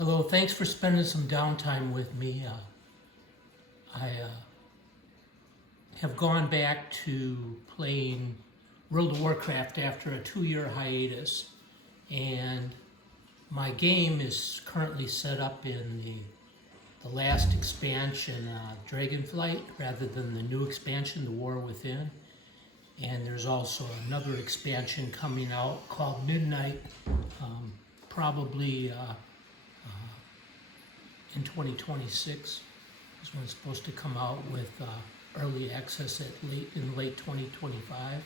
Hello, thanks for spending some downtime with me. I have gone back to playing World of Warcraft after a 2-year hiatus, and my game is currently set up in the last expansion, Dragonflight, rather than the new expansion, The War Within. And there's also another expansion coming out called Midnight, probably in 2026 is when it's supposed to come out with early access in late 2025.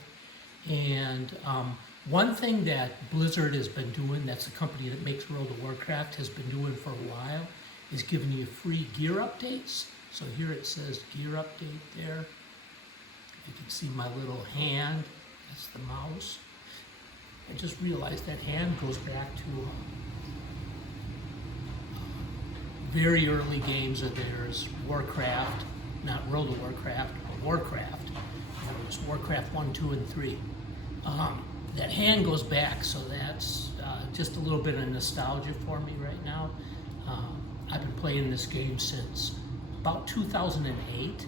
And one thing that Blizzard has been doing, that's the company that makes World of Warcraft, has been doing for a while, is giving you free gear updates. So here it says gear update there. You can see my little hand, that's the mouse. I just realized that hand goes back to very early games of theirs, Warcraft, not World of Warcraft, but Warcraft. It was Warcraft 1, 2, and 3. That hand goes back, so that's just a little bit of nostalgia for me right now. I've been playing this game since about 2008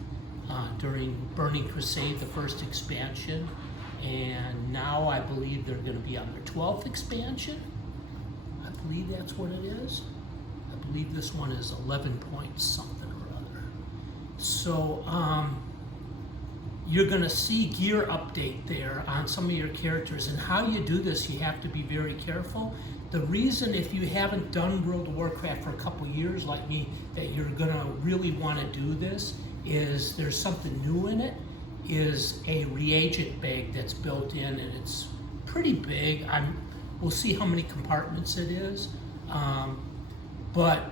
during Burning Crusade, the first expansion, and now I believe they're going to be on their 12th expansion. I believe that's what it is. I believe this one is 11 point something or other. So you're going to see gear update there on some of your characters, and how you do this, you have to be very careful. The reason, if you haven't done World of Warcraft for a couple years like me, that you're going to really want to do this is there's something new in it, is a reagent bag that's built in, and it's pretty big. We'll see how many compartments it is. But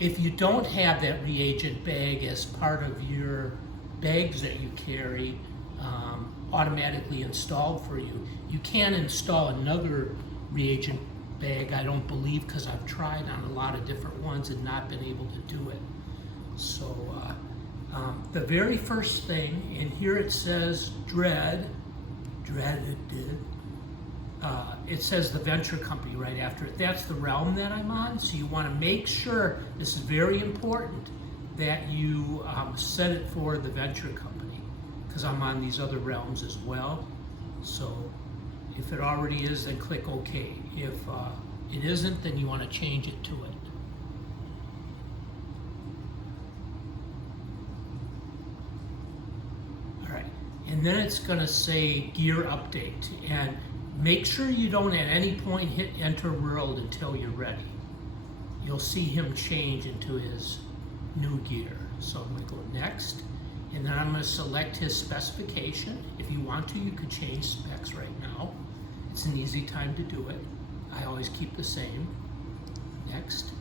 if you don't have that reagent bag as part of your bags that you carry automatically installed for you, you can install another reagent bag, I don't believe, because I've tried on a lot of different ones and not been able to do it. So the very first thing, and here it says dreaded, it says the venture company right after it. That's the realm that I'm on, so you want to make sure, this is very important, that you set it for the venture company, because I'm on these other realms as well. So if it already is, then click OK. If it isn't, then you want to change it to it. All right, and then it's going to say gear update, and make sure you don't at any point hit enter world until you're ready. You'll see him change into his new gear. So I'm going to go next, and then I'm going to select his specification. If you want to, you could change specs right now. It's an easy time to do it. I always keep the same. Next.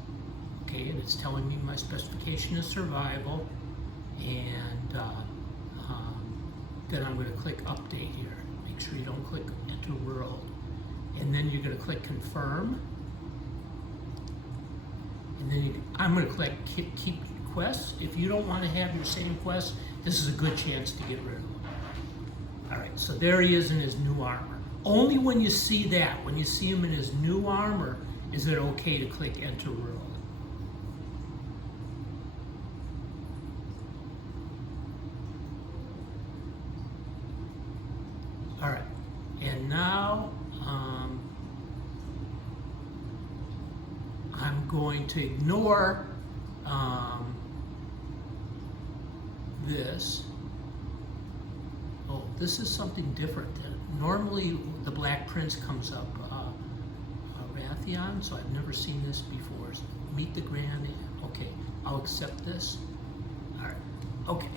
Okay, and it's telling me my specification is survival, and then I'm going to click update here. Make sure you don't click enter world. And then you're going to click confirm. And then I'm going to click keep quests. If you don't want to have your same quests, this is a good chance to get rid of them. All right, so there he is in his new armor. Only when you see that, when you see him in his new armor, is it okay to click enter world. All right, and now I'm going to ignore this. Oh, this is something different. Normally the Black Prince comes up, Rathion, so I've never seen this before. So meet the Grand. Okay, I'll accept this. All right, okay.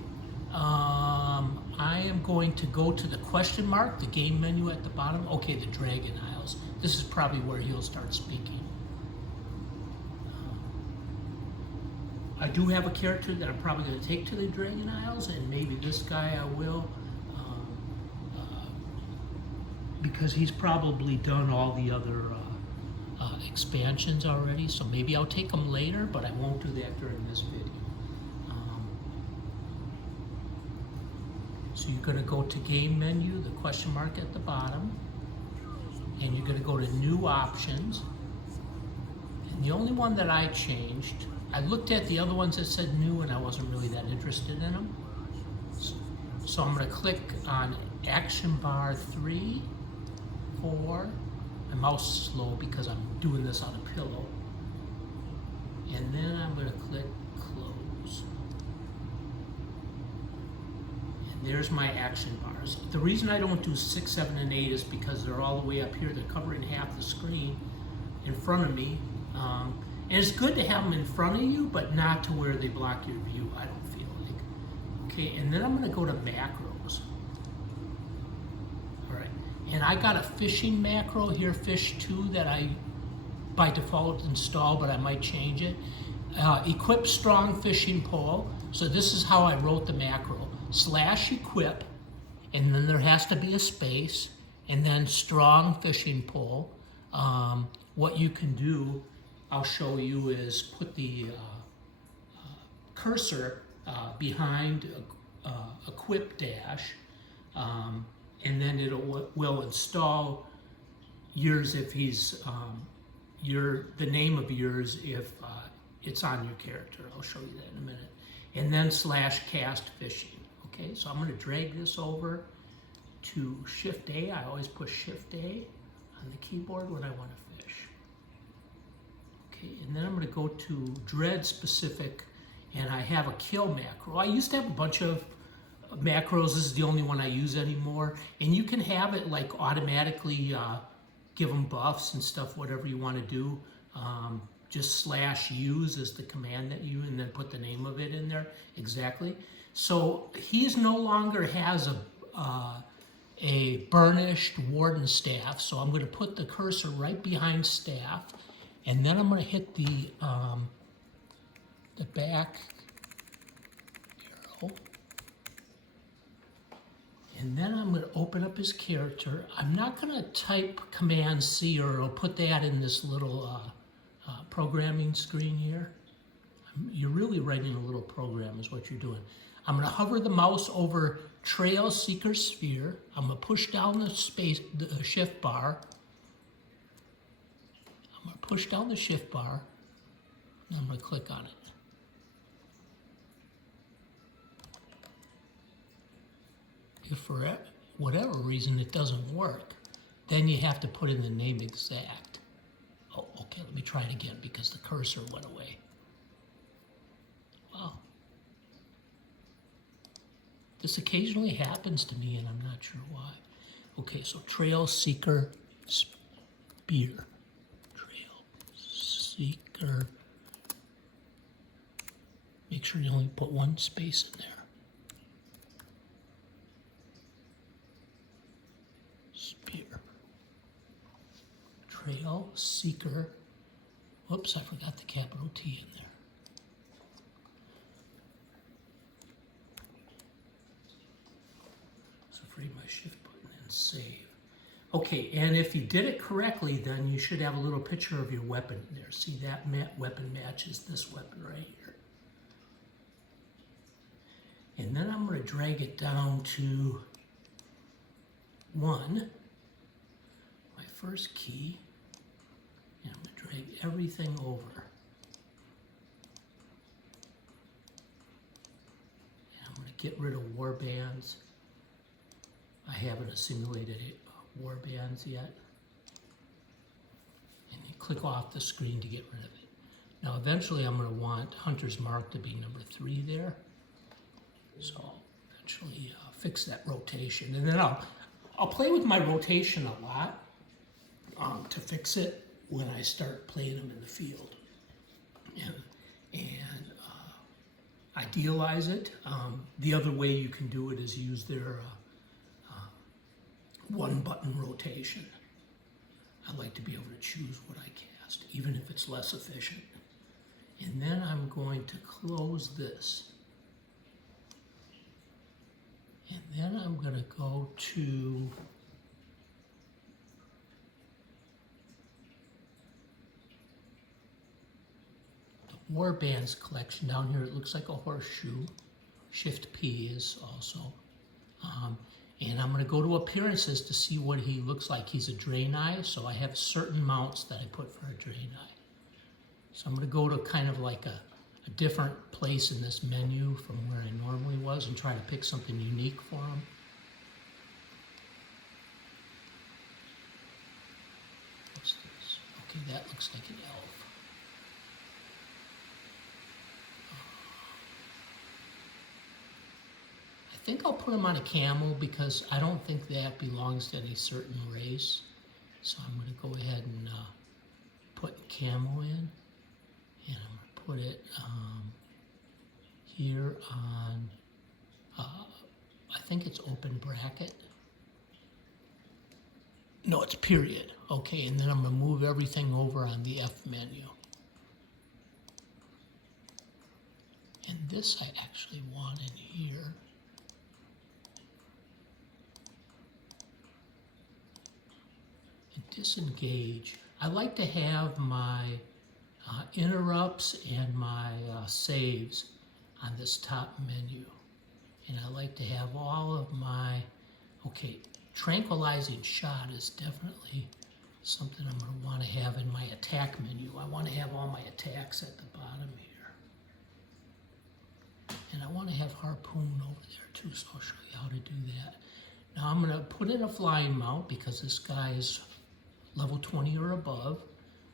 I am going to go to the question mark, the game menu at the bottom. Okay, the Dragon Isles. This is probably where he'll start speaking. I do have a character that I'm probably going to take to the Dragon Isles, and maybe this guy I will, because he's probably done all the other expansions already, so maybe I'll take him later, but I won't do that during this video. So you're going to go to game menu, the question mark at the bottom, and you're going to go to new options, and The only one that I changed, I looked at the other ones that said new and I wasn't really that interested in them. So I'm going to click on action bar 3, 4. My mouse is slow because I'm doing this on a pillow. And then I'm going to click close. And there's my action bars. The reason I don't do 6, 7, and 8 is because they're all the way up here. They're covering half the screen in front of me. And it's good to have them in front of you, but not to where they block your view, I don't feel like. Okay, and then I'm going to go to macros. All right, and I got a fishing macro here, fish 2, that I by default install, but I might change it. Equip strong fishing pole. So this is how I wrote the macro. /equip, and then there has to be a space, and then strong fishing pole. What you can do, I'll show you, is put the cursor behind equip dash, and then it will install yours if he's the name of yours if it's on your character. I'll show you that in a minute. And then /cast fishing. Okay, so I'm going to drag this over to Shift A. I always push Shift A on the keyboard when I want to fish. Okay, and then I'm going to go to Dread specific, and I have a kill macro. I used to have a bunch of macros. This is the only one I use anymore. And you can have it like automatically give them buffs and stuff, whatever you want to do. Just /use is the command that you, and then put the name of it in there exactly. So he's no longer has a burnished warden staff. So I'm going to put the cursor right behind staff, and then I'm going to hit the back arrow. And then I'm going to open up his character. I'm not going to type Command C, or I'll put that in this little programming screen here. You're really writing a little program is what you're doing. I'm going to hover the mouse over Trail Seeker Sphere. I'm going to push down the shift bar. I'm going to push down the shift bar, and I'm going to click on it. If for whatever reason it doesn't work, then you have to put in the name exact. Oh, okay, let me try it again because the cursor went away. Wow. This occasionally happens to me and I'm not sure why. Okay, so Trail Seeker Spear. Trail Seeker. Make sure you only put one space in there. Trail Seeker. Whoops, I forgot the capital T in there. So free my shift button and save. Okay, and if you did it correctly, then you should have a little picture of your weapon in there. See, that weapon matches this weapon right here. And then I'm going to drag it down to 1, my first key. And I'm going to drag everything over. And I'm going to get rid of warbands. I haven't simulated warbands yet. And you click off the screen to get rid of it. Now eventually I'm going to want Hunter's Mark to be number 3 there. So I'll eventually fix that rotation. And then I'll play with my rotation a lot to fix it when I start playing them in the field, and idealize it. The other way you can do it is use their one-button rotation. I like to be able to choose what I cast, even if it's less efficient. And then I'm going to close this. And then I'm going to go to Warbands collection. Down here it looks like a horseshoe. Shift P is also. And I'm going to go to appearances to see what he looks like. He's a Draenei, so I have certain mounts that I put for a Draenei. So I'm going to go to kind of like a different place in this menu from where I normally was and try to pick something unique for them. What's this? Okay, that looks like an elf. I think I'll put him on a camel because I don't think that belongs to any certain race. So I'm going to go ahead and put camel in. And I'm going to put it here on, I think it's open bracket. No, it's period. Okay, and then I'm going to move everything over on the F menu. And this I actually want in here. And disengage. I like to have my interrupts and my saves on this top menu. And I like to have all of my, okay, tranquilizing shot is definitely something I'm going to want to have in my attack menu. I want to have all my attacks at the bottom here. And I want to have harpoon over there too, so I'll show you how to do that. Now I'm going to put in a flying mount because this guy is level 20 or above.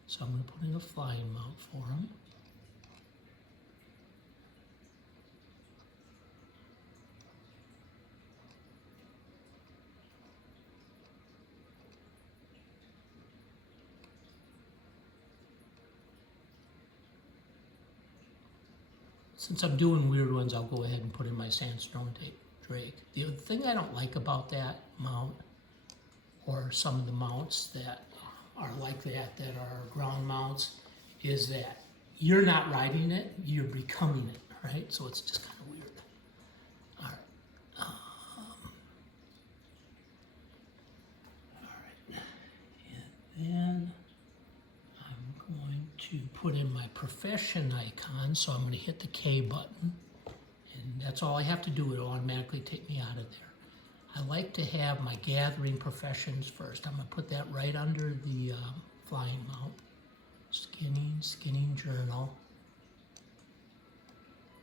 So I'm going to put in a flying mount for him. Since I'm doing weird ones, I'll go ahead and put in my sandstone drake. The other thing I don't like about that mount, or some of the mounts that are like that are ground mounts, is that you're not riding it, you're becoming it, right? So it's just kind of weird. All right. All right. And then I'm going to put in my profession icon, so I'm going to hit the K button, and that's all I have to do. It'll automatically take me out of there. I like to have my gathering professions first. I'm going to put that right under the flying mount. Skinning journal,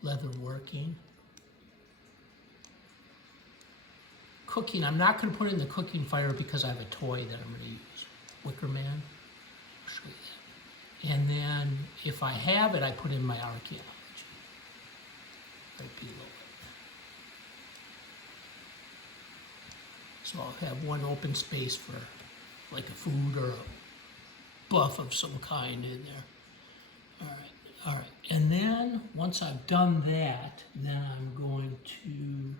leather working. Cooking, I'm not going to put in the cooking fire because I have a toy that I'm going to use. Wicker Man, I'll show you that. And then if I have it, I put in my archaeology. Right below it. So I'll have one open space for like a food or a buff of some kind in there. All right. And then once I've done that, then I'm going to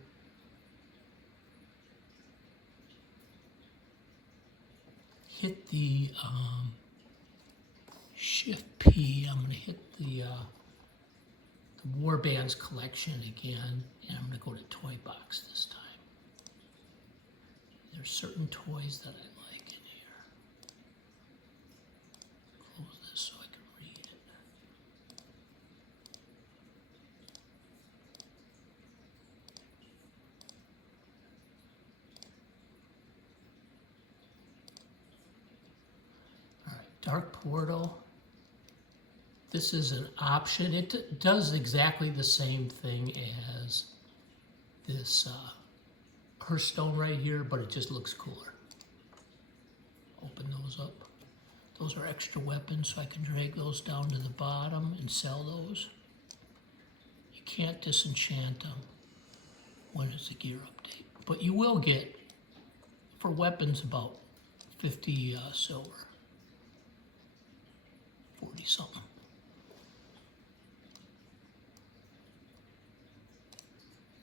hit the Shift P. I'm going to hit the Warbands collection again, and I'm going to go to Toy Box this time. There's certain toys that I like in here. Close this so I can read it. All right, Dark Portal. This is an option. It does exactly the same thing as this Hearthstone right here, but it just looks cooler. Open those up. Those are extra weapons, so I can drag those down to the bottom and sell those. You can't disenchant them when it's a gear update, but you will get, for weapons, about 50 silver. 40 something.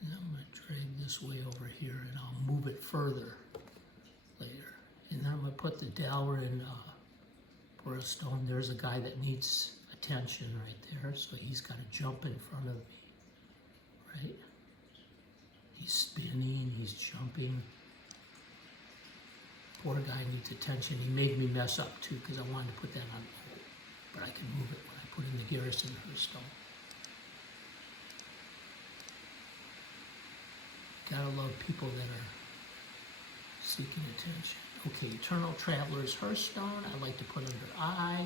And I'm going to drag this way over here and I'll move it further later. And then I'm going to put the dower in Stone. There's a guy that needs attention right there, so he's got to jump in front of me, right? He's spinning, he's jumping. Poor guy needs attention. He made me mess up too because I wanted to put that on hold, but I can move it when I put in the garrison Hearthstone. Gotta love people that are seeking attention. Okay, Eternal Traveler's Hearthstone, I like to put under I.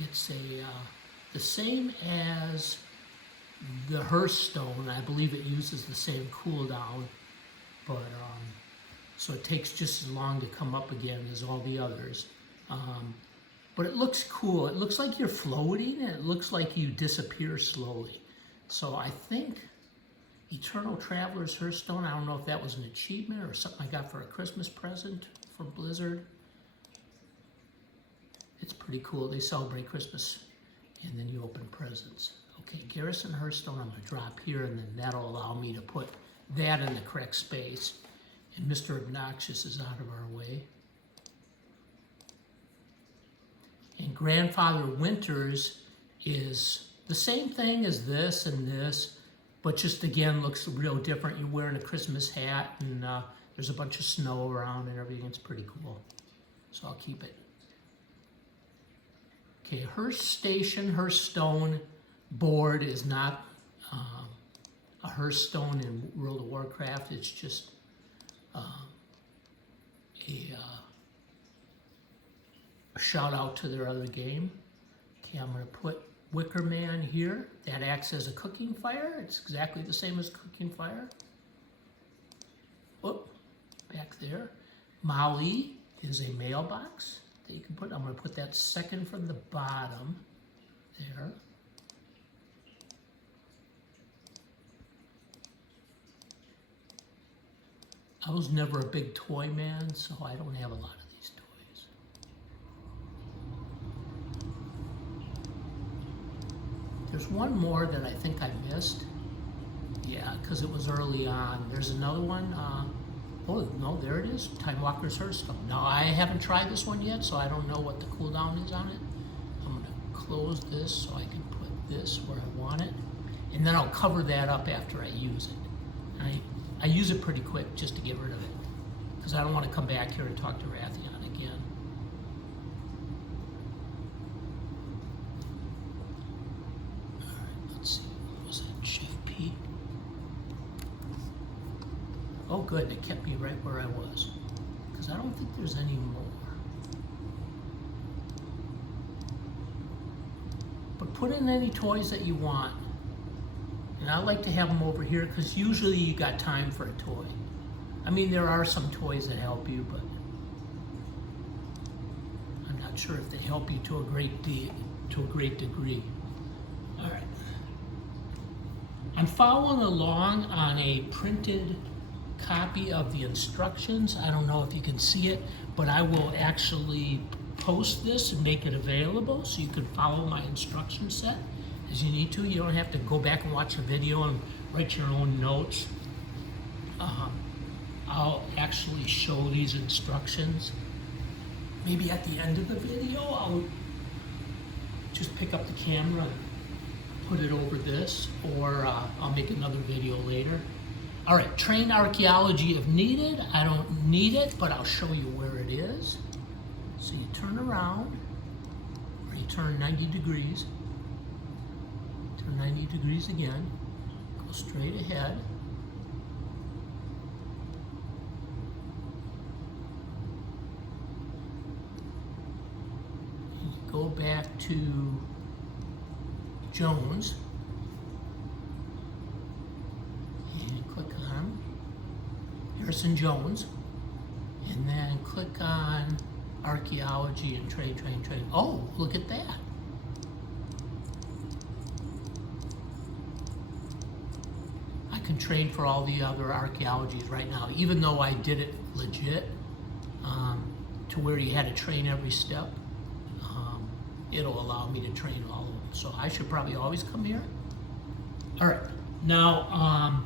It's the same as the Hearthstone. I believe it uses the same cooldown, but so it takes just as long to come up again as all the others. But it looks cool. It looks like you're floating, and it looks like you disappear slowly. So I think Eternal Traveler's Hearthstone, I don't know if that was an achievement or something I got for a Christmas present from Blizzard. It's pretty cool. They celebrate Christmas, and then you open presents. Okay, Garrison Hearthstone, I'm going to drop here, and then that'll allow me to put that in the correct space. And Mr. Obnoxious is out of our way. And Grandfather Winters is the same thing as this and this, but just again looks real different. You're wearing a Christmas hat, and there's a bunch of snow around and everything. It's pretty cool. So I'll keep it. Okay, Hearthstone board is not a Hearthstone in World of Warcraft. It's just a shout out to their other game. Okay, I'm going to put Wicker Man here. That acts as a cooking fire. It's exactly the same as cooking fire. Oh, back there. Mali is a mailbox that you can put. I'm going to put that second from the bottom there. I was never a big toy man, so I don't have a lot of these toys. There's one more that I think I missed. Yeah, because it was early on. There's another one. Oh, no, there it is. Time Walker's Hearthstone. Now, I haven't tried this one yet, so I don't know what the cooldown is on it. I'm going to close this so I can put this where I want it. And then I'll cover that up after I use it. I use it pretty quick just to get rid of it, because I don't want to come back here and talk to Rathion again. All right, let's see. What was it? Chef Pete? Oh, good. It kept me right where I was, because I don't think there's any more. But put in any toys that you want. And I like to have them over here because usually you got time for a toy. I mean, there are some toys that help you, but I'm not sure if they help you to a great degree. All right. I'm following along on a printed copy of the instructions. I don't know if you can see it, but I will actually post this and make it available so you can follow my instruction set as you need to. You don't have to go back and watch the video and write your own notes. I'll actually show these instructions. Maybe at the end of the video, I'll just pick up the camera and put it over this, or I'll make another video later. All right, train archaeology if needed. I don't need it, but I'll show you where it is. So you turn around, or you turn 90 degrees. 90 degrees again, go straight ahead. You go back to Jones and click on Harrison Jones, and then click on archaeology and train. Oh, look at that. Can train for all the other archaeologies right now, even though I did it legit to where you had to train every step. It'll allow me to train all of them, so I should probably always come here. All right, now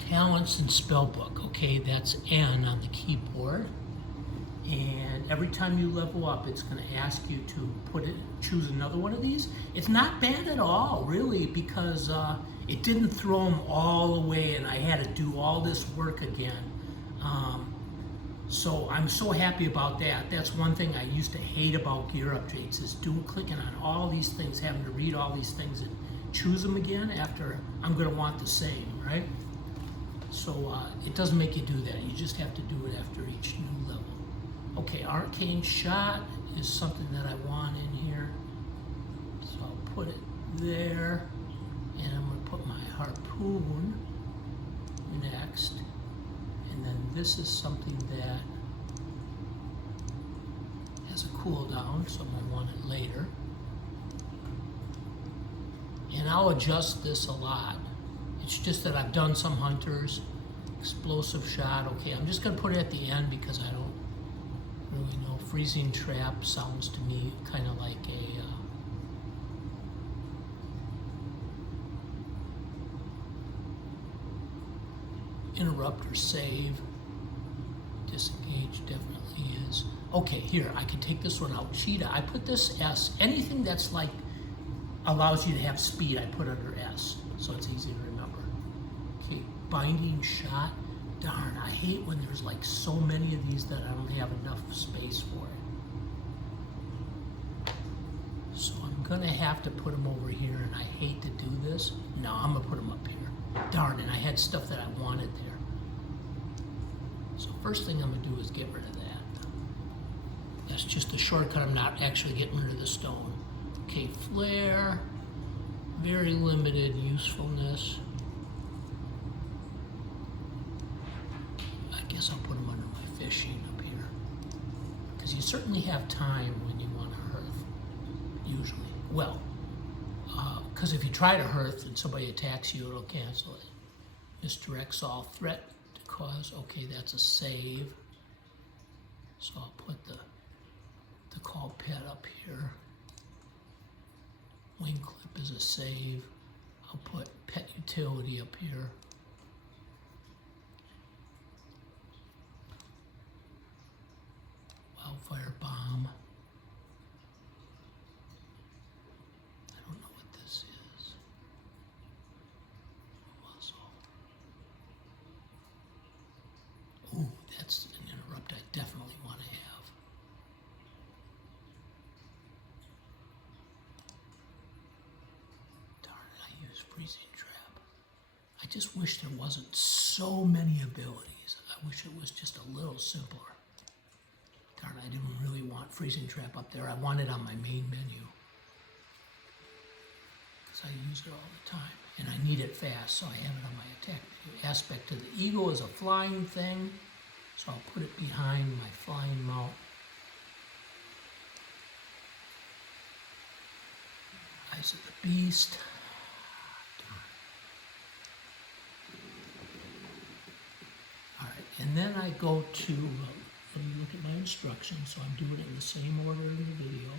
talents and spellbook. Okay, that's N on the keyboard. And every time you level up, it's going to ask you to choose another one of these. It's not bad at all, really, because it didn't throw them all away and I had to do all this work again. So I'm so happy about that. That's one thing I used to hate about gear updates, is clicking on all these things, having to read all these things and choose them again after I'm going to want the same, right? So it doesn't make you do that. You just have to do it after each new level. Okay, arcane shot is something that I want in here. So I'll put it there, and I'm gonna put my harpoon next. And then this is something that has a cooldown, so I'm gonna want it later. And I'll adjust this a lot. It's just that I've done some hunters. Explosive shot, okay, I'm just gonna put it at the end because I don't really know. Freezing trap sounds to me kind of like a interrupt or save. Disengage definitely is. Okay, here, I can take this one out. Cheetah, I put this S. Anything that's like allows you to have speed, I put under S, so it's easy to remember. Okay, binding shot. Darn, I hate when there's like so many of these that I don't have enough space for it. So I'm gonna have to put them over here, and I hate to do this. No, I'm gonna put them up here. Darn, and I had stuff that I wanted there. So first thing I'm gonna do is get rid of that. That's just a shortcut, I'm not actually getting rid of the stone. Okay, flare, very limited usefulness. I guess I'll put them under my fishing up here. Because you certainly have time when you want to hearth, usually. Well, because if you try to hearth and somebody attacks you, it'll cancel it. Misdirects all threat to cause, okay, that's a save. So I'll put the call pet up here. Wing clip is a save. I'll put pet utility up here. Wildfire bomb. I don't know what this is. Muzzle. Ooh, that's an interrupt I definitely want to have. Freezing trap. I just wish there wasn't so many abilities. I wish it was just a little simpler. Darn, I didn't really want freezing trap up there. I want it on my main menu. Because I use it all the time. And I need it fast, so I have it on my attack menu. Aspect to the eagle is a flying thing, so I'll put it behind my flying mount. Eyes of the beast. And then I go to, let me look at my instructions, so I'm doing it in the same order in the video.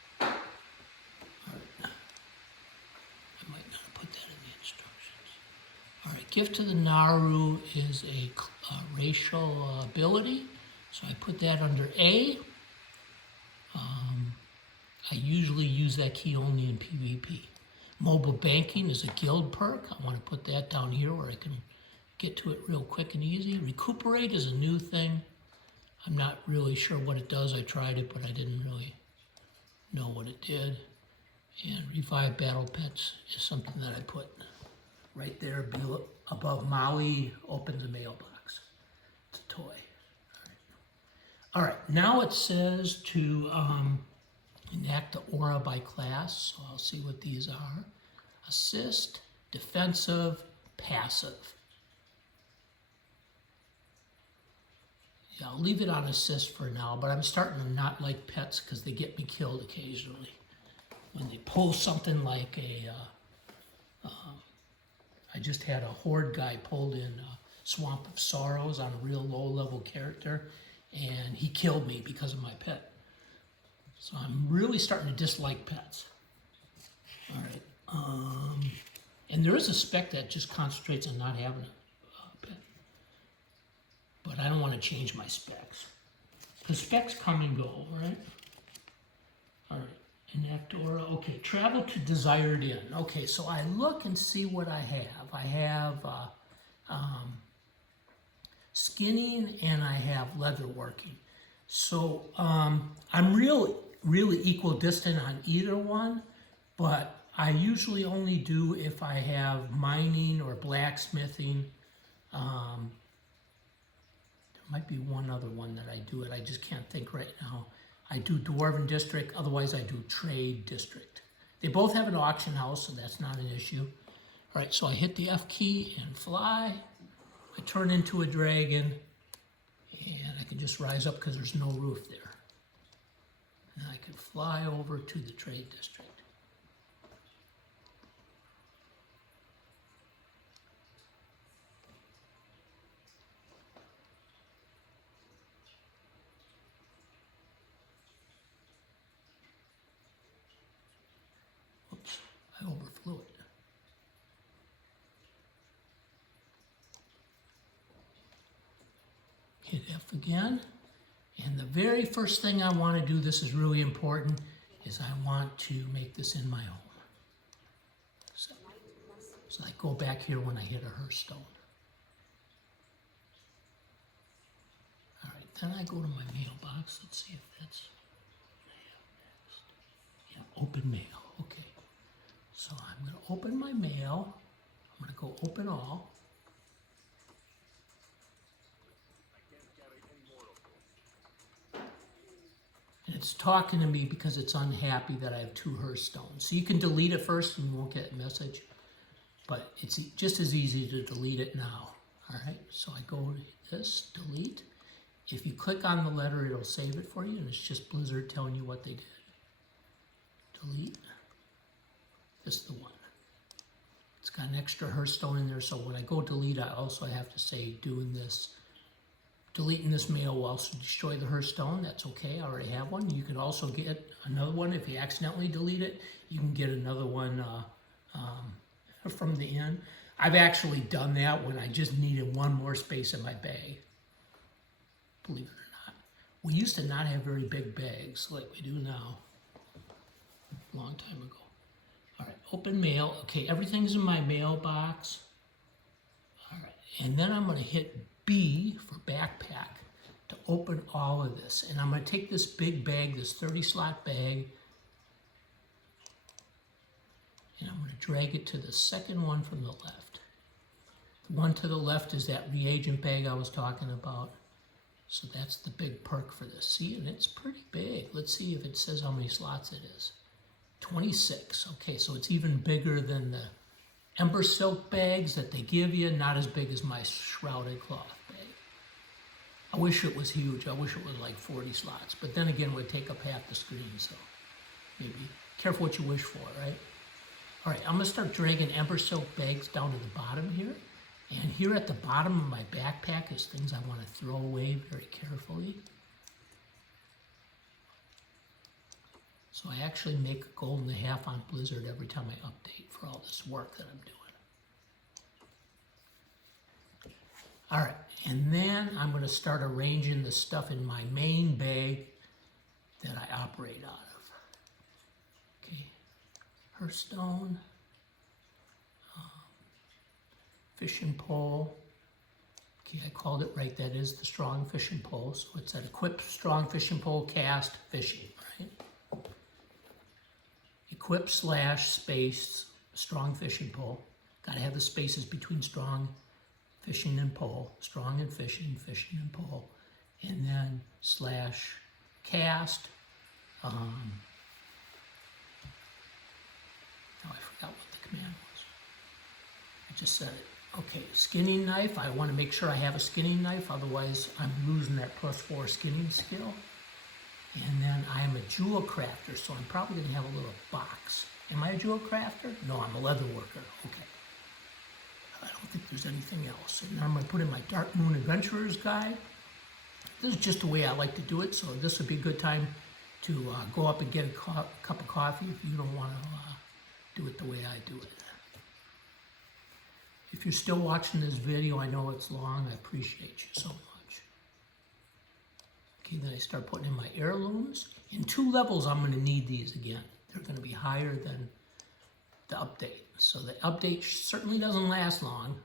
All right. I might not have put that in the instructions. All right, Gift to the Naru is a racial ability, so I put that under A. I usually use that key only in PvP. Mobile banking is a guild perk. I want to put that down here where I can get to it real quick and easy. Recuperate is a new thing. I'm not really sure what it does. I tried it, but I didn't really know what it did. And revive battle pets is something that I put right there above Maui opens a mailbox. It's a toy. All right, now it says to enact the aura by class, so I'll see what these are. Assist, defensive, passive. Yeah, I'll leave it on assist for now, but I'm starting to not like pets because they get me killed occasionally. When they pull something like I just had a horde guy pulled in Swamp of Sorrows on a real low-level character, and he killed me because of my pet. So I'm really starting to dislike pets. All right. And there is a spec that just concentrates on not having a pet. But I don't want to change my specs. Because specs come and go, right? All right. Enact aura. Okay, travel to desired inn. Okay, so I look and see what I have. I have skinning and I have leather working. So I'm really equidistant on either one, but I usually only do if I have mining or blacksmithing. There might be one other one that I do it. I just can't think right now. I do Dwarven District, otherwise I do Trade District. They both have an auction house, so that's not an issue. All right, so I hit the F key and fly. I turn into a dragon, and I can just rise up because there's no roof there. And I can fly over to the Trade District. Oops, I overflew it. Hit F again. And the very first thing I want to do, this is really important, is I want to make this in my home. So I go back here when I hit a Hearthstone. All right, then I go to my mailbox. Let's see if that's mail next. Yeah, open mail. Okay. So I'm going to open my mail. I'm going to go open all. And it's talking to me because it's unhappy that I have 2 Hearthstones. So you can delete it first and you won't get a message. But it's just as easy to delete it now. All right, so I go to this, delete. If you click on the letter, it'll save it for you, and it's just Blizzard telling you what they did. Delete. This is the one. It's got an extra Hearthstone in there, so when I go delete, I also have to say deleting this mail will also destroy the Hearthstone. That's okay, I already have one. You can also get another one if you accidentally delete it. You can get another one from the end. I've actually done that when I just needed one more space in my bag. Believe it or not. We used to not have very big bags like we do now. A long time ago. All right, open mail. Okay, everything's in my mailbox. All right, and then I'm going to hit B for backpack to open all of this. And I'm going to take this big bag, this 30 slot bag, and I'm going to drag it to the second one from the left. The one to the left is that reagent bag I was talking about. So that's the big perk for this. See, and it's pretty big. Let's see if it says how many slots it is. 26. Okay, so it's even bigger than the Ember Silk bags that they give you. Not as big as my Shrouded Cloth bag. I wish it was huge. I wish it was like 40 slots. But then again, it would take up half the screen. So maybe careful what you wish for, right? All right, I'm going to start dragging Ember Silk bags down to the bottom here. And here at the bottom of my backpack is things I want to throw away very carefully. So I actually make a gold and a half on Blizzard every time I update for all this work that I'm doing. All right, and then I'm going to start arranging the stuff in my main bag that I operate out of. Okay, Hearthstone. Fishing pole. Okay, I called it right. That is the strong fishing pole. So it's that equip strong fishing pole, cast fishing, right? Equip / space strong fishing pole. Got to have the spaces between strong fishing and pole. Strong and fishing, fishing and pole. And then / cast. Now I forgot what the command was. I just said it. Okay, skinning knife. I want to make sure I have a skinning knife, otherwise I'm losing that +4 skinning skill. And then I'm a jewel crafter, so I'm probably going to have a little box. Am I a jewel crafter? No, I'm a leather worker. Okay. I don't think there's anything else. And then I'm going to put in my Dark Moon Adventurer's Guide. This is just the way I like to do it, so this would be a good time to go up and get a cup of coffee if you don't want to do it the way I do it. If you're still watching this video, I know it's long. I appreciate you so much. Okay, then I start putting in my heirlooms. In 2 levels, I'm going to need these again. They're going to be higher than the update. So the update certainly doesn't last long,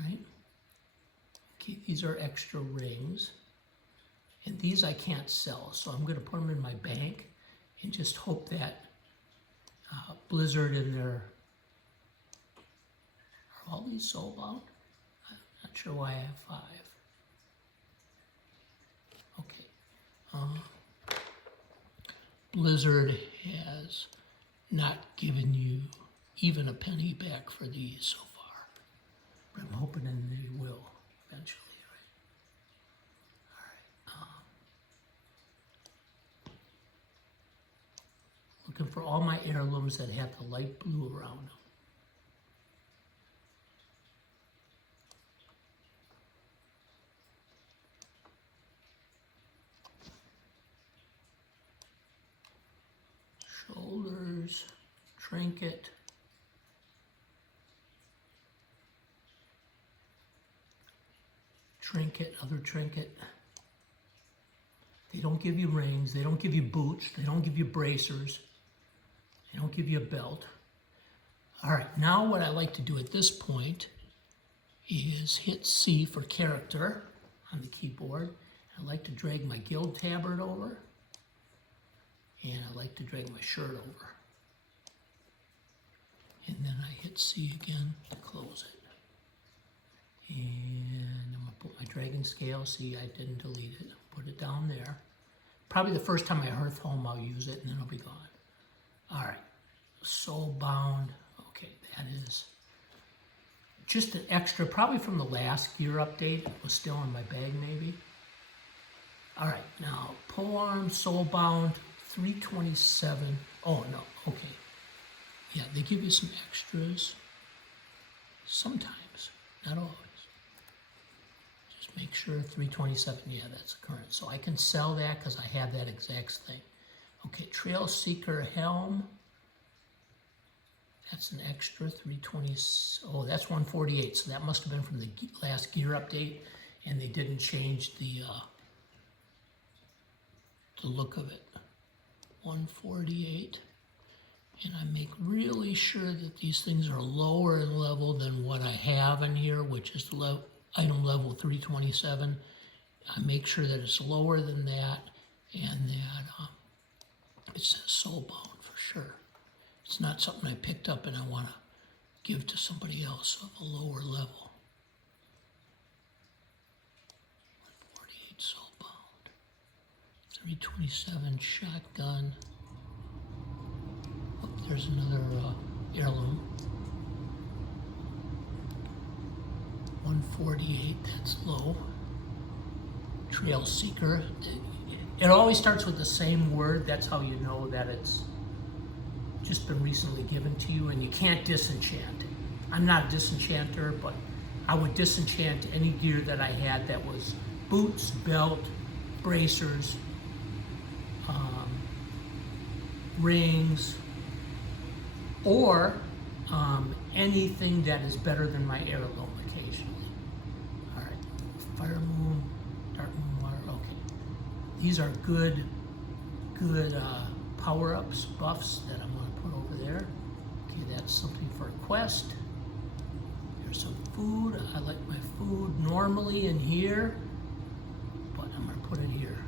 right? Okay, these are extra rings. And these I can't sell, so I'm going to put them in my bank and just hope that Blizzard in their, are all these soulbound? I'm not sure why I have 5. Okay. Blizzard has not given you even a penny back for these so far. But I'm hoping that they will eventually, right? All right. Looking for all my heirlooms that have the light blue around them. Shoulders, trinket. Trinket, other trinket. They don't give you rings, they don't give you boots, they don't give you bracers, they don't give you a belt. All right, now what I like to do at this point is hit C for character on the keyboard. I like to drag my guild tabard over, and I like to drag my shirt over. And then I hit C again to close it. And I'm gonna put my dragon scale. See, I didn't delete it. Put it down there. Probably the first time I hearth home, I'll use it and then it'll be gone. All right, soulbound. Okay, that is just an extra, probably from the last gear update. It was still in my bag maybe. All right, now polearm, soulbound, 327. Oh no, okay. Yeah, they give you some extras sometimes, not always. Just make sure 327, yeah, that's the current. So I can sell that because I have that exact thing. Okay, Trail Seeker Helm. That's an extra 320. Oh, that's 148. So that must have been from the last gear update, and they didn't change the look of it. 148. And I make really sure that these things are lower in level than what I have in here, which is the item level 327. I make sure that it's lower than that, and that it says soulbound for sure. It's not something I picked up and I want to give to somebody else of a lower level. 148 soulbound. 327 shotgun. Oh, there's another heirloom. 148, that's low. Trail Seeker. It always starts with the same word. That's how you know that it's just been recently given to you, and you can't disenchant. I'm not a disenchanter, but I would disenchant any gear that I had that was boots, belt, bracers, rings, or anything that is better than my heirloom occasionally. All right, Fire Moon, Dark Moon Water, okay. These are good power-ups, buffs that I'm gonna put over there. Okay, that's something for a quest. There's some food. I like my food normally in here, but I'm gonna put it here.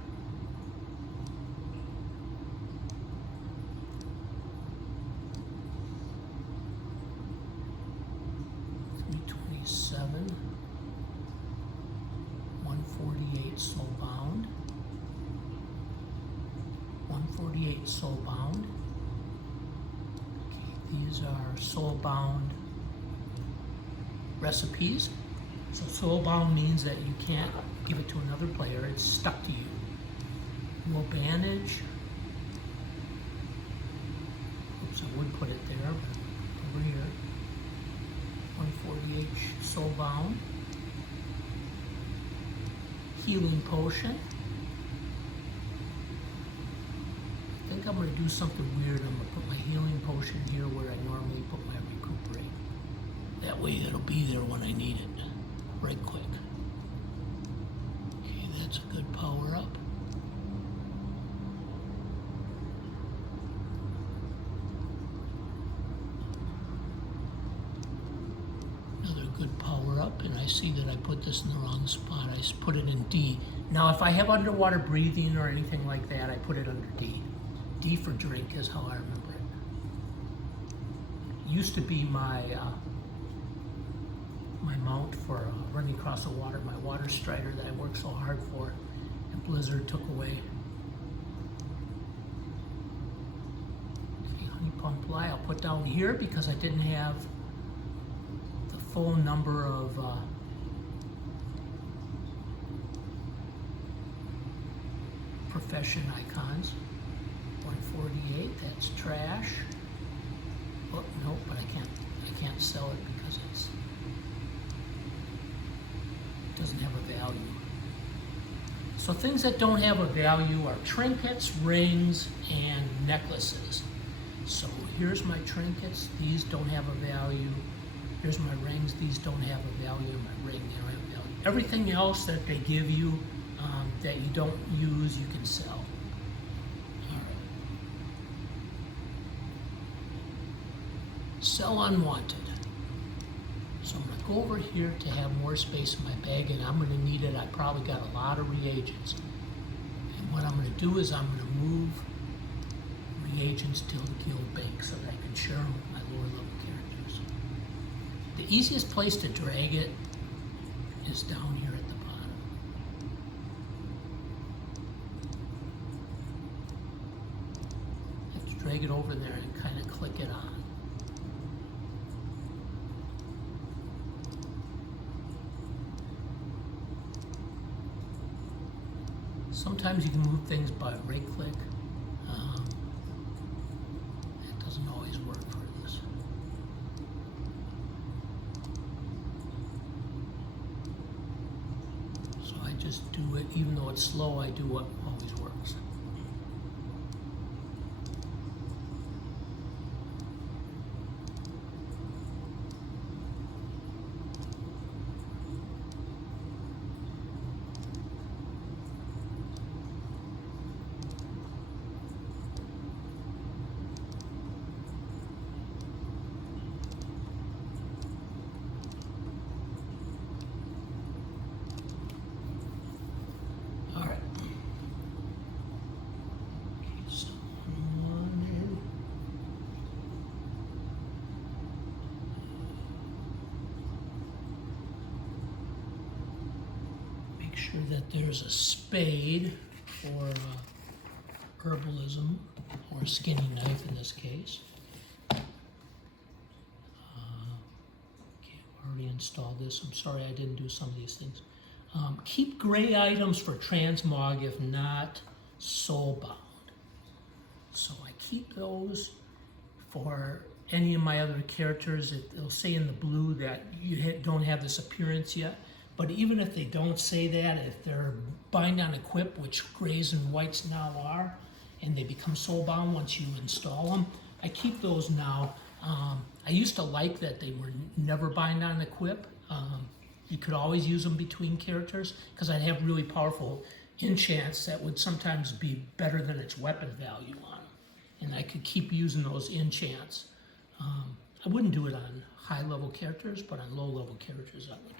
$327, 148 soulbound. 148 soulbound. Okay, these are soulbound recipes. So soulbound means that you can't give it to another player, it's stuck to you. No bandage. Oops, I would put it there, but over here. 148 soulbound. Healing potion. I think I'm going to do something weird. I'm going to put my healing potion here where I normally put my recuperate. That way it'll be there when I need it, right quick. Okay, that's a good power up. Another good power up, and I see that I put this in the wrong spot. I put it in D. Now if I have underwater breathing or anything like that, I put it under D. D for drink is how I remember it. used to be my my mount for running across the water, my water strider that I worked so hard for, and Blizzard took away. Okay, honey pump lye I'll put down here because I didn't have the full number of profession icons. 148, that's trash. Oh, no, but I can't sell it because it doesn't have a value. So things that don't have a value are trinkets, rings, and necklaces. So here's my trinkets, these don't have a value. Here's my rings, these don't have a value, and my ring, they don't have a value. Everything else that they give you that you don't use, you can sell. Sell unwanted. So I'm going to go over here to have more space in my bag, and I'm going to need it. I probably got a lot of reagents. And what I'm going to do is I'm going to move reagents to the guild bank so that I can share them with my lower level characters. The easiest place to drag it is down here at the bottom. I have to drag it over there and kind of click it on. Sometimes you can move things by right click. It doesn't always work for this. So I just do it, even though it's slow, I do what always works. Sure that there's a spade for herbalism, or a skinny knife in this case. Okay, I've already installed this. I'm sorry I didn't do some of these things. Keep gray items for transmog if not soulbound. So I keep those for any of my other characters. It'll say in the blue that you don't have this appearance yet. But even if they don't say that, if they're bind on equip, which grays and whites now are, and they become soulbound once you install them, I keep those now. I used to like that they were never bind on equip. You could always use them between characters because I'd have really powerful enchants that would sometimes be better than its weapon value on them. And I could keep using those enchants. I wouldn't do it on high level characters, but on low level characters I would do it.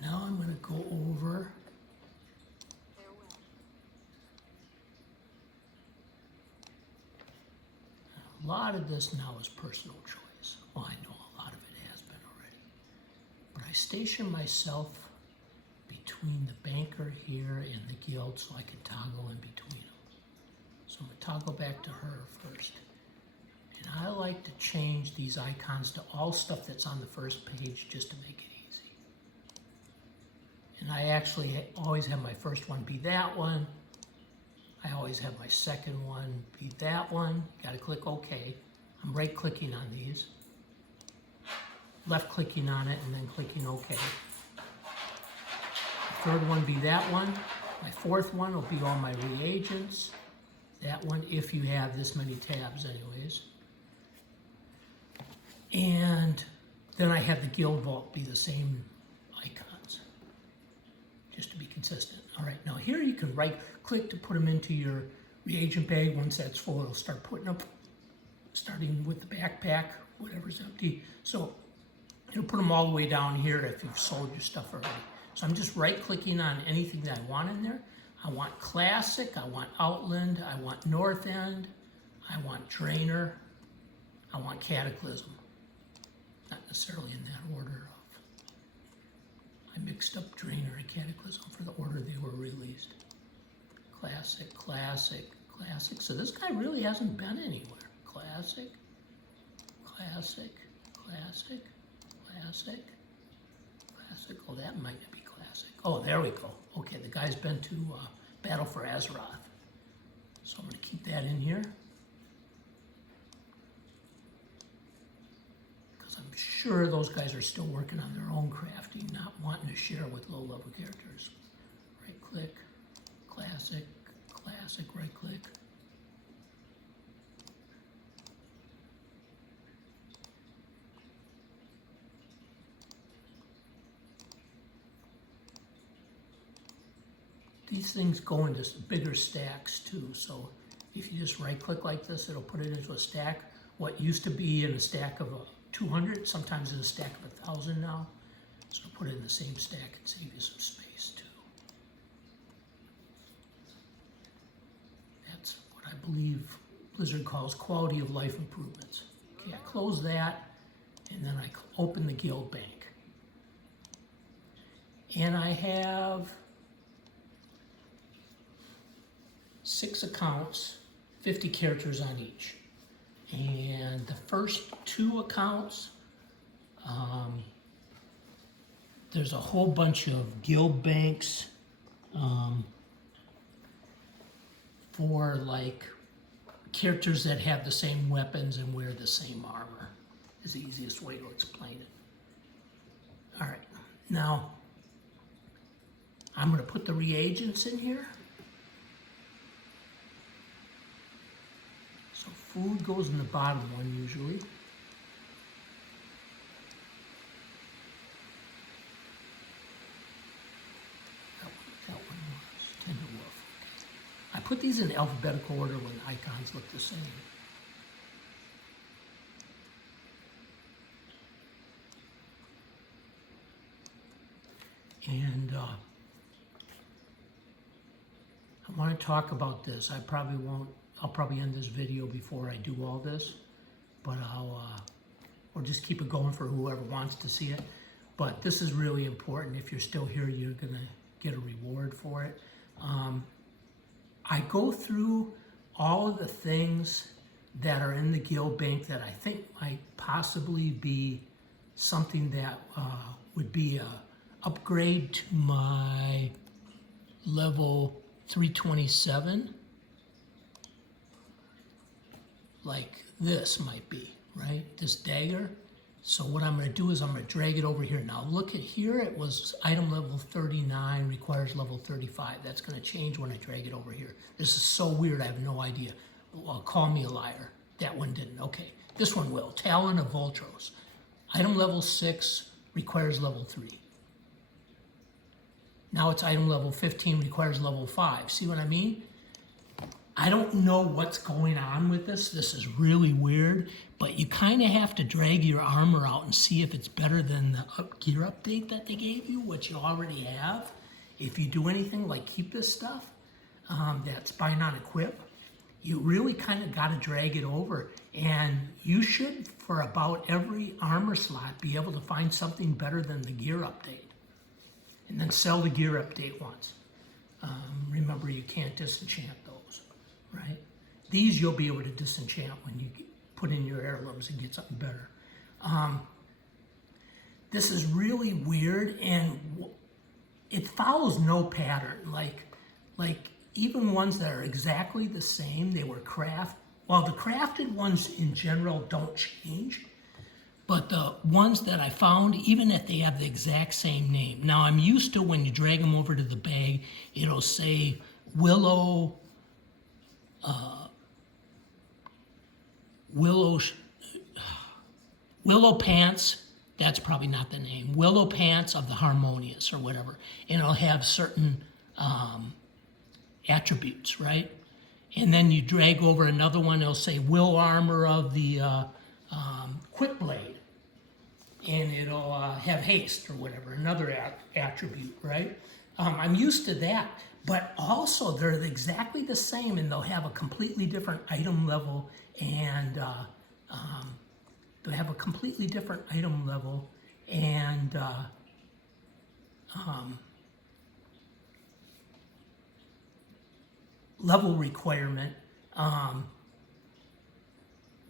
Now I'm going to go over a lot of this now is personal choice. Well, I know a lot of it has been already. But I station myself between the banker here and the guild so I can toggle in between them. So I'm going to toggle back to her first. And I like to change these icons to all stuff that's on the first page just to make it easy. And I actually always have my first one be that one. I always have my second one be that one. Got to click OK. I'm right clicking on these. Left clicking on it and then clicking OK. third one be that one. My fourth one will be all my reagents. That one, if you have this many tabs anyways. And then I have the guild vault be the same icons, just to be consistent. All right, now here you can right click to put them into your reagent bag. Once that's full, it'll start putting up, starting with the backpack, whatever's empty. So it'll put them all the way down here if you've sold your stuff already. So I'm just right clicking on anything that I want in there. I want Classic, I want Outland, I want North End, I want Drainer, I want Cataclysm. Not necessarily in that order of, I mixed up Drainer and Cataclysm for the order they were released. Classic, Classic, Classic. So this guy really hasn't been anywhere. Classic, Classic, Classic, Classic, Classic. Oh, that might be Classic. Oh, there we go. Okay, the guy's been to Battle for Azeroth. So I'm going to keep that in here. Because I'm sure those guys are still working on their own crafting, not wanting to share with low-level characters. Right-click, Classic, Classic, right-click. These things go into bigger stacks too, so if you just right click like this, it'll put it into a stack. What used to be in a stack of 200, sometimes in a stack of 1,000 now. So put it in the same stack and save you some space too. That's what I believe Blizzard calls quality of life improvements. Okay, I close that, and then I open the guild bank. And I have 6 accounts, 50 characters on each. And the first 2 accounts, there's a whole bunch of guild banks for like characters that have the same weapons and wear the same armor, is the easiest way to explain it. All right, now I'm gonna put the reagents in here. So food goes in the bottom one usually. That one was Tender Wolf. I put these in alphabetical order when the icons look the same. And I want to talk about this. I'll probably end this video before I do all this, but or just keep it going for whoever wants to see it. But this is really important. If you're still here, you're gonna get a reward for it. I go through all of the things that are in the guild bank that I think might possibly be something that would be a upgrade to my level 327. Like this might be, right? This dagger. So what I'm going to do is I'm going to drag it over here. Now look at here, it was item level 39, requires level 35. That's going to change when I drag it over here. This is so weird, I have no idea. Well, call me a liar. That one didn't. Okay, this one will. Talon of Voltros. Item level 6, requires level 3. Now it's item level 15, requires level 5. See what I mean? I don't know what's going on with this. This is really weird, but you kind of have to drag your armor out and see if it's better than the gear update that they gave you, which you already have. If you do anything like keep this stuff that's buy not equip, you really kind of got to drag it over. And you should, for about every armor slot, be able to find something better than the gear update. And then sell the gear update once. Remember, you can't disenchant those. Right? These you'll be able to disenchant when you put in your heirlooms and get something better. This is really weird, and it follows no pattern. Like even ones that are exactly the same, they were well, the crafted ones in general don't change, But the ones that I found, even if they have the exact same name. Now I'm used to when you drag them over to the bag, it'll say Willow, Willow, Willow Pants. That's probably not the name. Willow Pants of the Harmonious or whatever. And it'll have certain attributes, right? And then you drag over another one, it'll say Will Armor of the Quick Blade. And it'll have haste or whatever, another attribute, right? I'm used to that, but also they're exactly the same and they'll have a completely different item level and they'll have a completely different item level and level requirement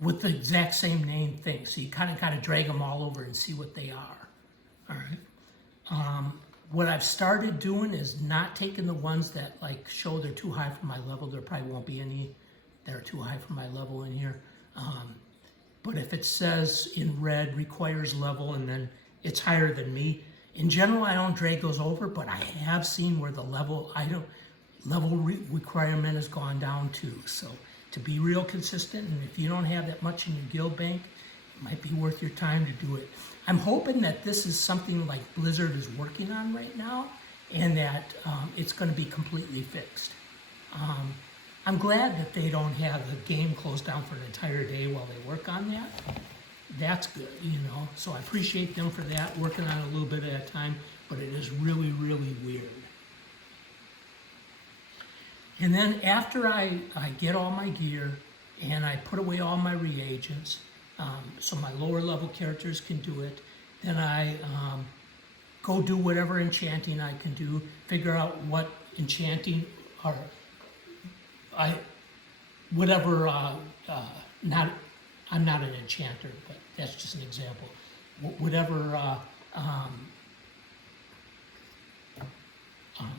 with the exact same name thing. So you kind of drag them all over and see what they are. All right. What I've started doing is not taking the ones that like show they're too high for my level. There probably won't be any that are too high for my level in here. But if it says in red requires level and then it's higher than me, in general I don't drag those over, but I have seen where the level requirement has gone down too. So to be real consistent, and if you don't have that much in your guild bank, it might be worth your time to do it. I'm hoping that this is something like Blizzard is working on right now, and that it's going to be completely fixed. I'm glad that they don't have the game closed down for an entire day while they work on that. That's good, you know. So I appreciate them for that, working on it a little bit at a time, but it is really, really weird. And then after I get all my gear and I put away all my reagents, so my lower level characters can do it, then I go do whatever enchanting I can do, figure out what enchanting or I'm not an enchanter, but that's just an example. Whatever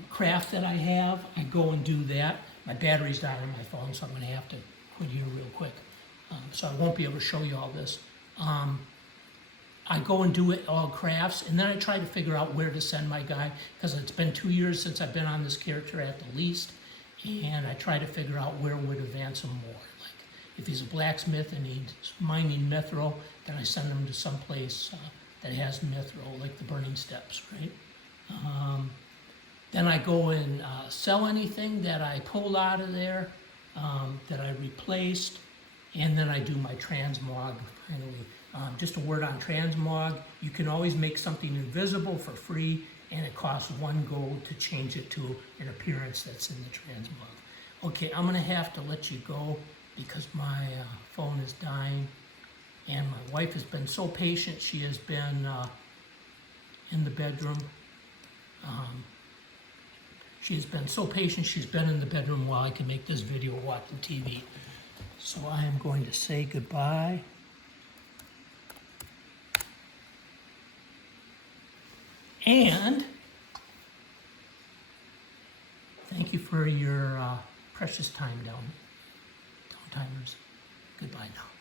craft that I have, I go and do that. My battery's down on my phone, so I'm going to have to quit here real quick. So I won't be able to show you all this. I go and do it all crafts, and then I try to figure out where to send my guy, because it's been 2 years since I've been on this character at the least, and I try to figure out where would advance him more. Like if he's a blacksmith and he's mining mithril, then I send him to some place that has mithril, like the Burning Steps, right? Then I go and sell anything that I pulled out of there, that I replaced, and then I do my transmog finally. Just a word on transmog, you can always make something invisible for free, and it costs 1 gold to change it to an appearance that's in the transmog. Okay, I'm gonna have to let you go because my phone is dying, and my wife has been so patient. She has been in the bedroom. She has been so patient, she's been in the bedroom while I can make this video watching TV. So I am going to say goodbye. And thank you for your precious time downtimers. Goodbye now.